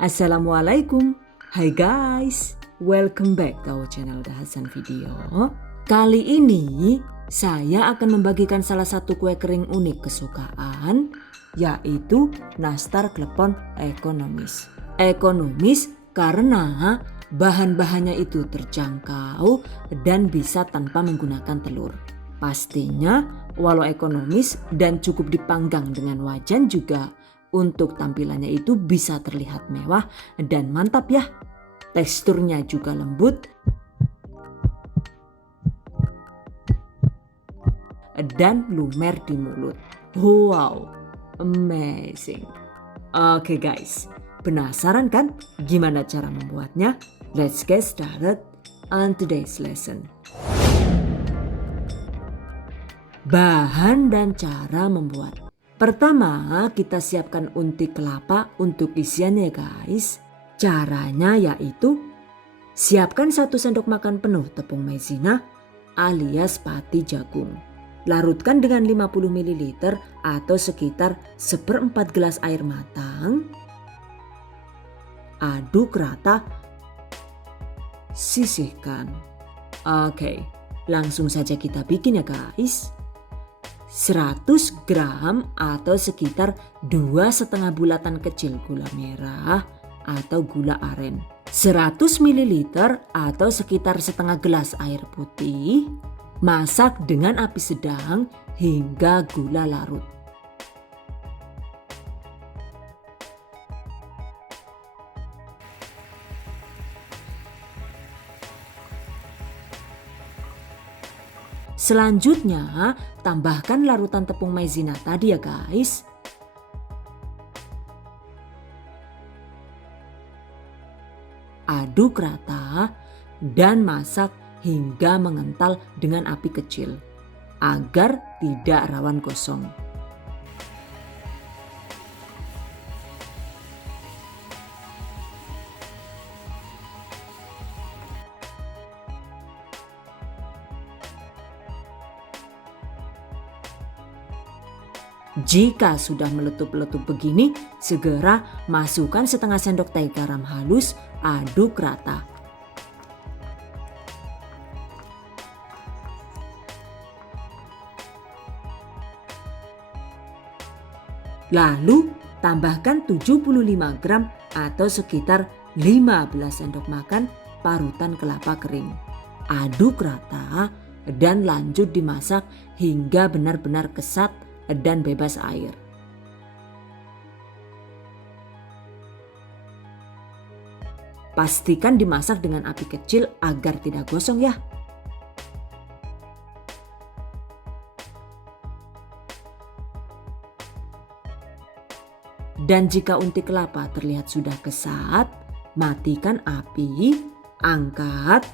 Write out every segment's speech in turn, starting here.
Assalamualaikum. Hai guys, welcome back to our channel Dahasan Video. Kali ini saya akan membagikan salah satu kue kering unik kesukaan, yaitu nastar klepon ekonomis. Ekonomis karena bahan-bahannya itu terjangkau dan bisa tanpa menggunakan telur. Pastinya walau ekonomis dan cukup dipanggang dengan wajan juga, untuk tampilannya itu bisa terlihat mewah dan mantap ya. Teksturnya juga lembut dan lumer di mulut. Wow, amazing. Oke guys, penasaran kan gimana cara membuatnya? Let's get started on today's lesson. Bahan dan cara membuat. Pertama, kita siapkan unti kelapa untuk isiannya guys. Caranya yaitu siapkan 1 sendok makan penuh tepung maizena alias pati jagung. Larutkan dengan 50 ml atau sekitar 1/4 gelas air matang. Aduk rata, sisihkan. Oke, langsung saja kita bikin ya guys. 100 gram atau sekitar 2,5 bulatan kecil gula merah atau gula aren. 100 ml atau sekitar setengah gelas air putih. Masak dengan api sedang hingga gula larut. Selanjutnya, tambahkan larutan tepung maizena tadi ya guys. Aduk rata dan masak hingga mengental dengan api kecil agar tidak rawan gosong. Jika sudah meletup-letup begini, segera masukkan setengah sendok teh garam halus, aduk rata. Lalu tambahkan 75 gram atau sekitar 15 sendok makan parutan kelapa kering. Aduk rata dan lanjut dimasak hingga benar-benar kesat dan bebas air. Pastikan dimasak dengan api kecil agar tidak gosong ya. Dan jika unti kelapa terlihat sudah kesat, matikan api, angkat,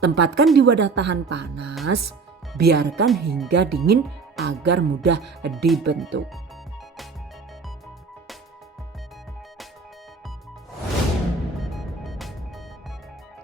tempatkan di wadah tahan panas, biarkan hingga dingin agar mudah dibentuk.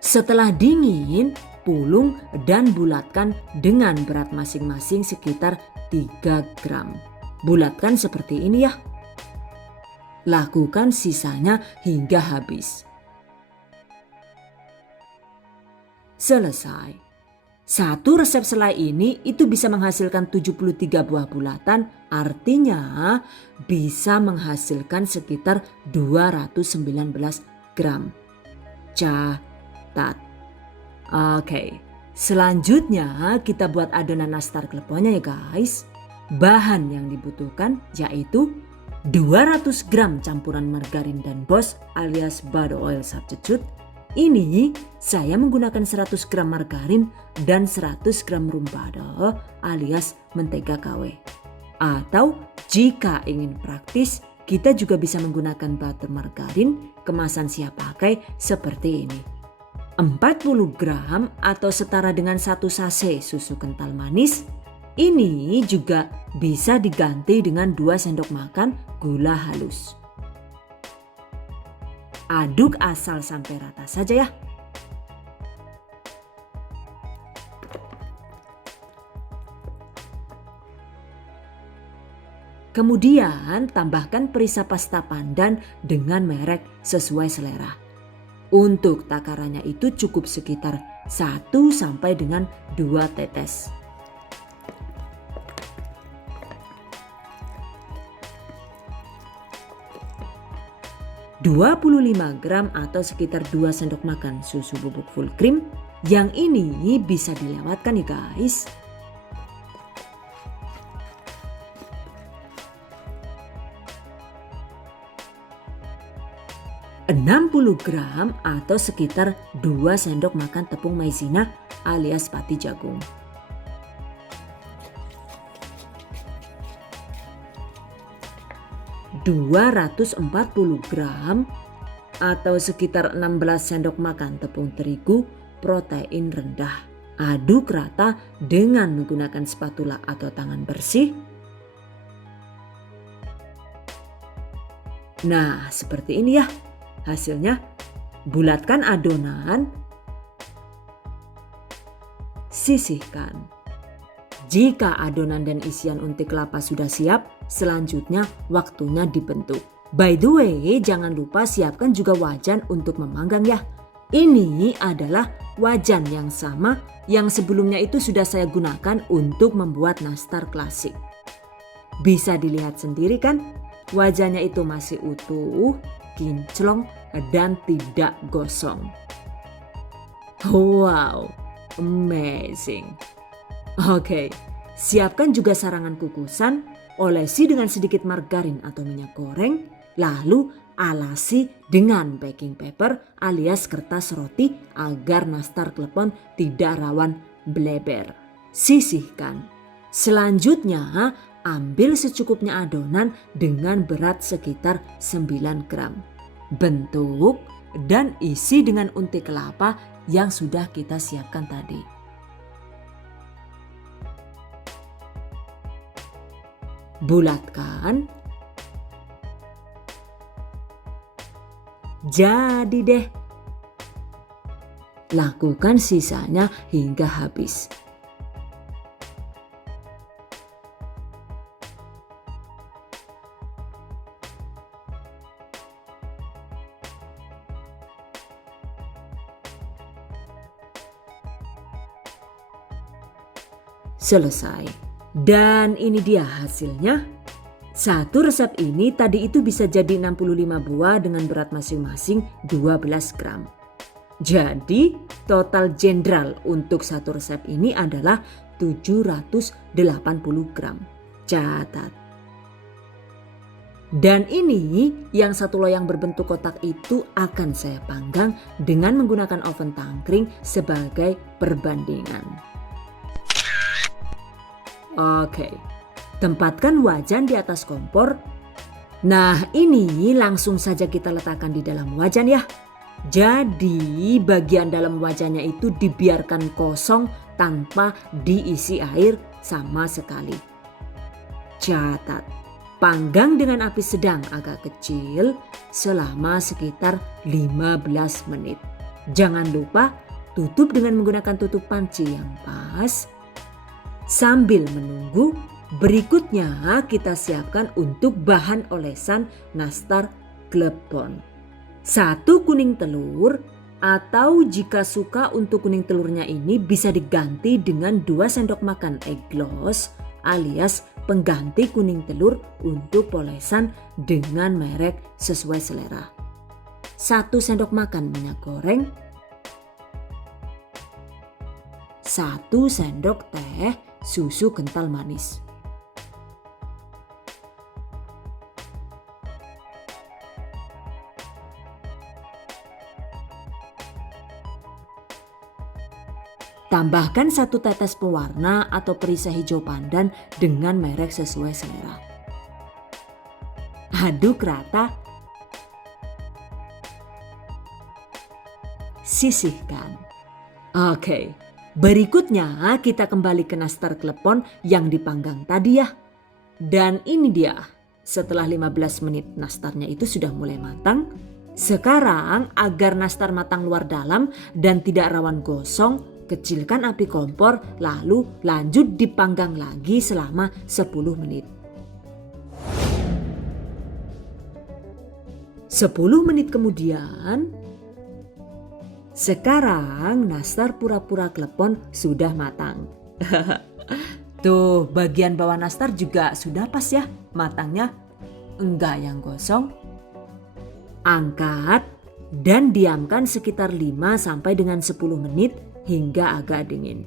Setelah dingin, pulung dan bulatkan dengan berat masing-masing sekitar 3 gram. Bulatkan seperti ini ya. Lakukan sisanya hingga habis. Selesai. Satu resep selai ini itu bisa menghasilkan 73 buah bulatan, artinya bisa menghasilkan sekitar 219 gram. Catat. Oke, selanjutnya kita buat adonan nastar kleponnya ya guys. Bahan yang dibutuhkan yaitu 200 gram campuran margarin dan BOS alias butter oil substitute. Ini saya menggunakan 100 gram margarin dan 100 gram room butter alias mentega KW. Atau jika ingin praktis, kita juga bisa menggunakan butter margarin kemasan siap pakai seperti ini. 40 gram atau setara dengan 1 sachet susu kental manis. Ini juga bisa diganti dengan 2 sendok makan gula halus. Aduk asal sampai rata saja ya. Kemudian tambahkan perisa pasta pandan dengan merek sesuai selera. Untuk takarannya itu cukup sekitar 1 sampai dengan 2 tetes. ...25 gram atau sekitar 2 sendok makan susu bubuk full cream. Yang ini bisa dilewatkan nih guys. ...60 gram atau sekitar 2 sendok makan tepung maizena alias pati jagung. ...240 gram atau sekitar 16 sendok makan tepung terigu protein rendah. Aduk rata dengan menggunakan spatula atau tangan bersih. Nah, seperti ini ya hasilnya. Bulatkan adonan, sisihkan. Jika adonan dan isian unti kelapa sudah siap, selanjutnya waktunya dibentuk. By the way, jangan lupa siapkan juga wajan untuk memanggang ya. Ini adalah wajan yang sama yang sebelumnya itu sudah saya gunakan untuk membuat nastar klasik. Bisa dilihat sendiri kan, wajannya itu masih utuh, kinclong, dan tidak gosong. Wow, amazing. Oke, siapkan juga sarangan kukusan, olesi dengan sedikit margarin atau minyak goreng, lalu alasi dengan baking paper alias kertas roti agar nastar klepon tidak rawan bleber. Sisihkan. Selanjutnya, ambil secukupnya adonan dengan berat sekitar 9 gram. Bentuk dan isi dengan unti kelapa yang sudah kita siapkan tadi. Bulatkan. Jadi deh. Lakukan sisanya hingga habis. Selesai. Dan ini dia hasilnya. Satu resep ini tadi itu bisa jadi 65 buah dengan berat masing-masing 12 gram. Jadi total jenderal untuk satu resep ini adalah 780 gram. Catat. Dan ini yang satu loyang berbentuk kotak itu akan saya panggang dengan menggunakan oven tangkring sebagai perbandingan. Oke, tempatkan wajan di atas kompor. Nah, ini langsung saja kita letakkan di dalam wajan ya. Jadi bagian dalam wajannya itu dibiarkan kosong tanpa diisi air sama sekali. Catat, panggang dengan api sedang agak kecil selama sekitar 15 menit. Jangan lupa tutup dengan menggunakan tutup panci yang pas. Sambil menunggu, berikutnya kita siapkan untuk bahan olesan nastar klepon. 1 kuning telur, atau jika suka untuk kuning telurnya ini bisa diganti dengan 2 sendok makan egg gloss alias pengganti kuning telur untuk olesan dengan merek sesuai selera. 1 sendok makan minyak goreng, 1 sendok teh susu kental manis. Tambahkan 1 tetes pewarna atau perisa hijau pandan dengan merek sesuai selera. Aduk rata. Sisihkan. Oke. Berikutnya kita kembali ke nastar klepon yang dipanggang tadi ya. Dan ini dia. Setelah 15 menit nastarnya itu sudah mulai matang. Sekarang agar nastar matang luar dalam dan tidak rawan gosong, kecilkan api kompor lalu lanjut dipanggang lagi selama 10 menit. 10 menit kemudian, sekarang nastar pura-pura klepon sudah matang. Tuh, bagian bawah nastar juga sudah pas ya matangnya, enggak yang gosong. Angkat dan diamkan sekitar 5 sampai dengan 10 menit hingga agak dingin.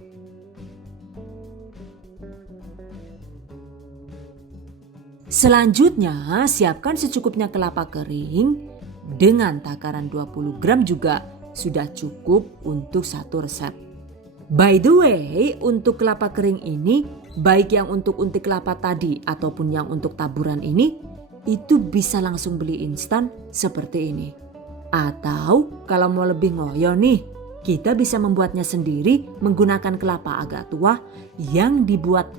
Selanjutnya, siapkan secukupnya kelapa kering dengan takaran 20 gram juga sudah cukup untuk satu resep. By the way, untuk kelapa kering ini, baik yang untuk untik kelapa tadi ataupun yang untuk taburan ini, itu bisa langsung beli instan seperti ini. Atau kalau mau lebih ngoyo nih, kita bisa membuatnya sendiri menggunakan kelapa agak tua yang dibuang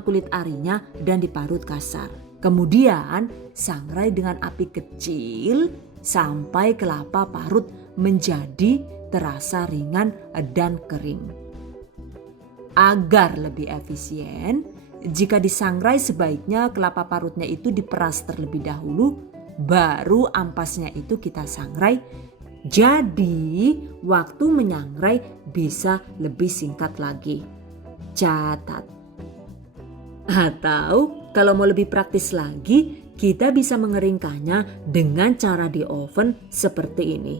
kulit arinya dan diparut kasar. Kemudian sangrai dengan api kecil sampai kelapa parut menjadi terasa ringan dan kering. Agar lebih efisien, jika disangrai sebaiknya kelapa parutnya itu diperas terlebih dahulu, baru ampasnya itu kita sangrai. Jadi waktu menyangrai bisa lebih singkat lagi. Catat. Atau kalau mau lebih praktis lagi, kita bisa mengeringkannya dengan cara di oven seperti ini.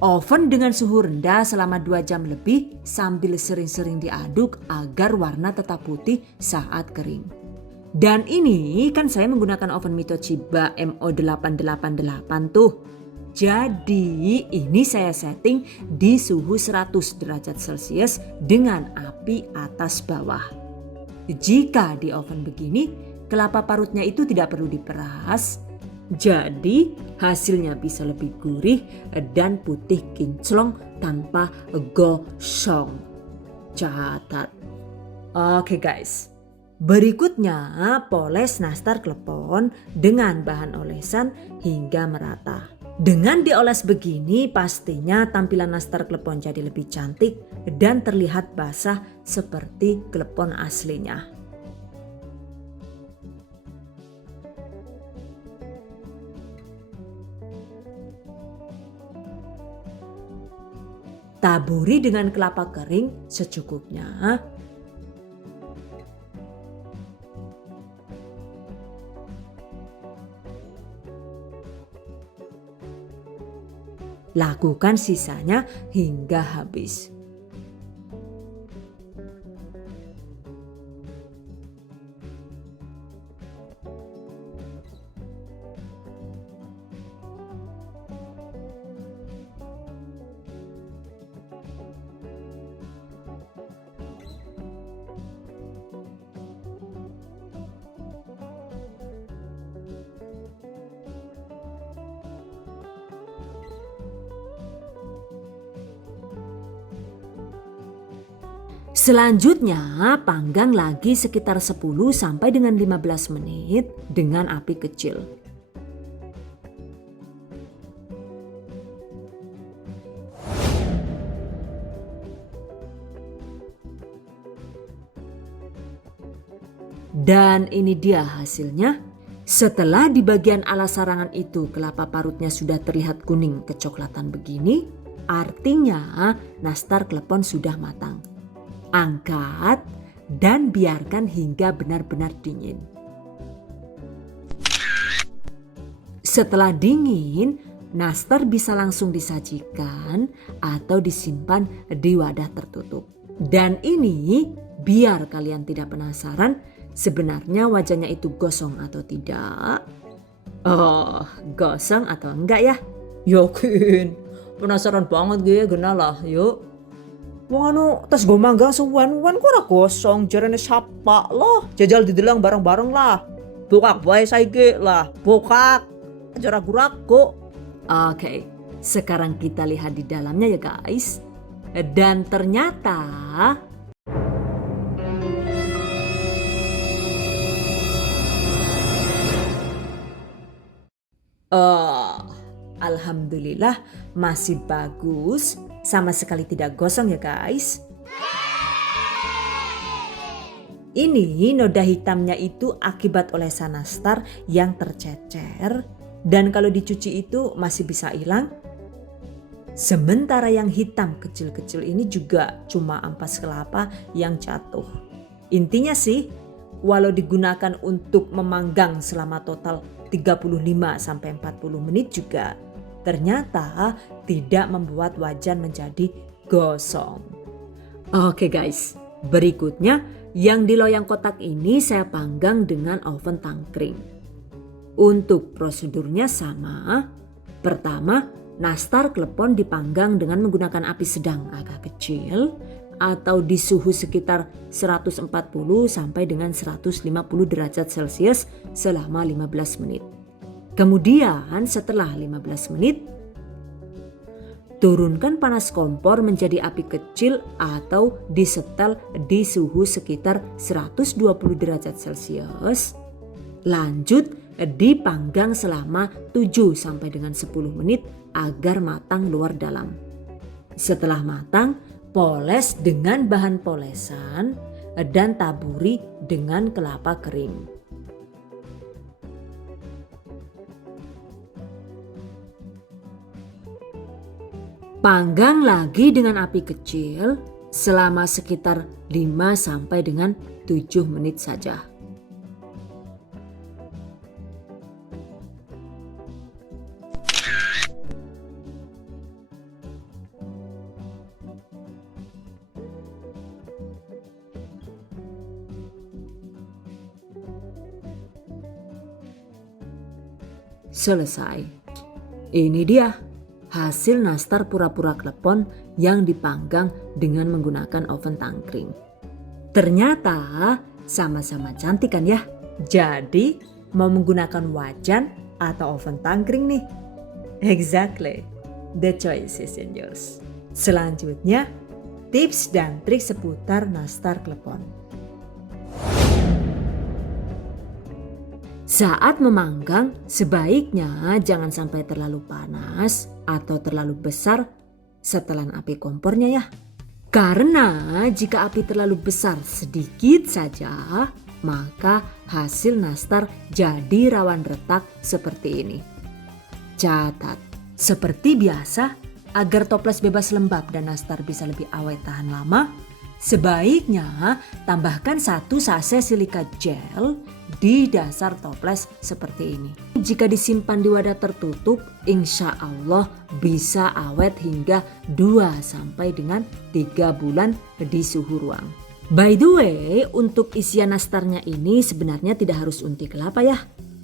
Oven dengan suhu rendah selama 2 jam lebih sambil sering-sering diaduk agar warna tetap putih saat kering. Dan ini kan saya menggunakan oven Mitochiba MO888 tuh. Jadi ini saya setting di suhu 100 derajat Celcius dengan api atas bawah. Jika di oven begini, kelapa parutnya itu tidak perlu diperas. Jadi hasilnya bisa lebih gurih dan putih kinclong tanpa gosong. Catat. Oke guys. Berikutnya poles nastar klepon dengan bahan olesan hingga merata. Dengan dioles begini pastinya tampilan nastar klepon jadi lebih cantik dan terlihat basah seperti klepon aslinya. Taburi dengan kelapa kering secukupnya. Lakukan sisanya hingga habis. Selanjutnya panggang lagi sekitar 10 sampai dengan 15 menit dengan api kecil. Dan ini dia hasilnya. Setelah di bagian alas sarangan itu kelapa parutnya sudah terlihat kuning kecoklatan begini, artinya nastar klepon sudah matang. Angkat dan biarkan hingga benar-benar dingin. Setelah dingin, nastar bisa langsung disajikan atau disimpan di wadah tertutup. Dan ini biar kalian tidak penasaran sebenarnya wajahnya itu gosong atau tidak. Oh, gosong atau enggak ya? Yakin, penasaran banget gue gena lah, yuk. Wong anu tas gue manggang suwan-wan kok ora gosong jarane sapa loh. Jajal didelang bareng-bareng lah. Bokak bae saiki lah, bokak. Aja ragu-ragu. Oke, sekarang kita lihat di dalamnya ya guys. Dan ternyata alhamdulillah masih bagus, sama sekali tidak gosong ya guys. Ini noda hitamnya itu akibat olesan nastar yang tercecer dan kalau dicuci itu masih bisa hilang. Sementara yang hitam kecil-kecil ini juga cuma ampas kelapa yang jatuh. Intinya sih, walau digunakan untuk memanggang selama total 35-40 menit juga ternyata tidak membuat wajan menjadi gosong. Oke guys, berikutnya yang di loyang kotak ini saya panggang dengan oven tangkring. Untuk prosedurnya sama. Pertama, nastar klepon dipanggang dengan menggunakan api sedang agak kecil atau di suhu sekitar 140 sampai dengan 150 derajat Celcius selama 15 menit. Kemudian setelah 15 menit, turunkan panas kompor menjadi api kecil atau disetel di suhu sekitar 120 derajat Celcius. Lanjut dipanggang selama 7 sampai dengan 10 menit agar matang luar dalam. Setelah matang, poles dengan bahan polesan dan taburi dengan kelapa kering. Panggang lagi dengan api kecil selama sekitar 5 sampai dengan 7 menit saja. Selesai. Ini dia hasil nastar pura-pura klepon yang dipanggang dengan menggunakan oven tangkring. Ternyata sama-sama cantik kan ya? Jadi mau menggunakan wajan atau oven tangkring nih? Exactly. The choice is in yours. Selanjutnya, tips dan trik seputar nastar klepon. Saat memanggang, sebaiknya jangan sampai terlalu panas atau terlalu besar setelan api kompornya ya. Karena jika api terlalu besar sedikit saja, maka hasil nastar jadi rawan retak seperti ini. Catat, seperti biasa, agar toples bebas lembab dan nastar bisa lebih awet tahan lama, sebaiknya tambahkan 1 sachet silika gel di dasar toples seperti ini. Jika disimpan di wadah tertutup, insya Allah bisa awet hingga 2 sampai dengan 3 bulan di suhu ruang. By the way, untuk isian nastarnya ini sebenarnya tidak harus unti kelapa ya.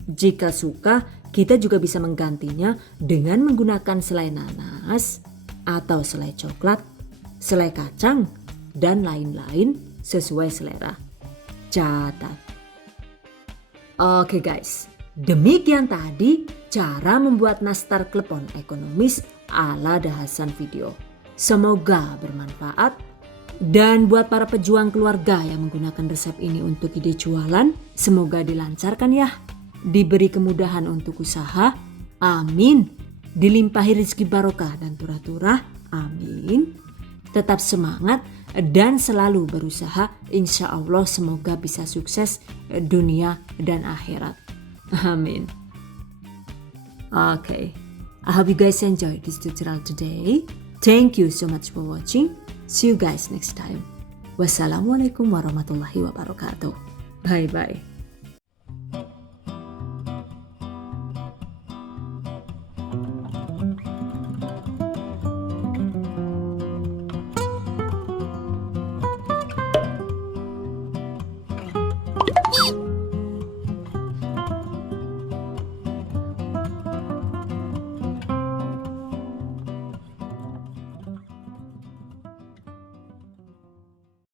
Jika suka, kita juga bisa menggantinya dengan menggunakan selai nanas atau selai coklat, selai kacang, dan lain-lain sesuai selera. Catat. Oke guys, demikian tadi cara membuat nastar klepon ekonomis ala dahasan video. Semoga bermanfaat. Dan buat para pejuang keluarga yang menggunakan resep ini untuk ide jualan, semoga dilancarkan ya. Diberi kemudahan untuk usaha, amin. Dilimpahi rezeki barokah dan turah-turah, amin. Tetap semangat dan selalu berusaha, insya Allah semoga bisa sukses dunia dan akhirat. Amin. Okay, I hope you guys enjoyed this tutorial today. Thank you so much for watching. See you guys next time. Wassalamualaikum warahmatullahi wabarakatuh. Bye bye.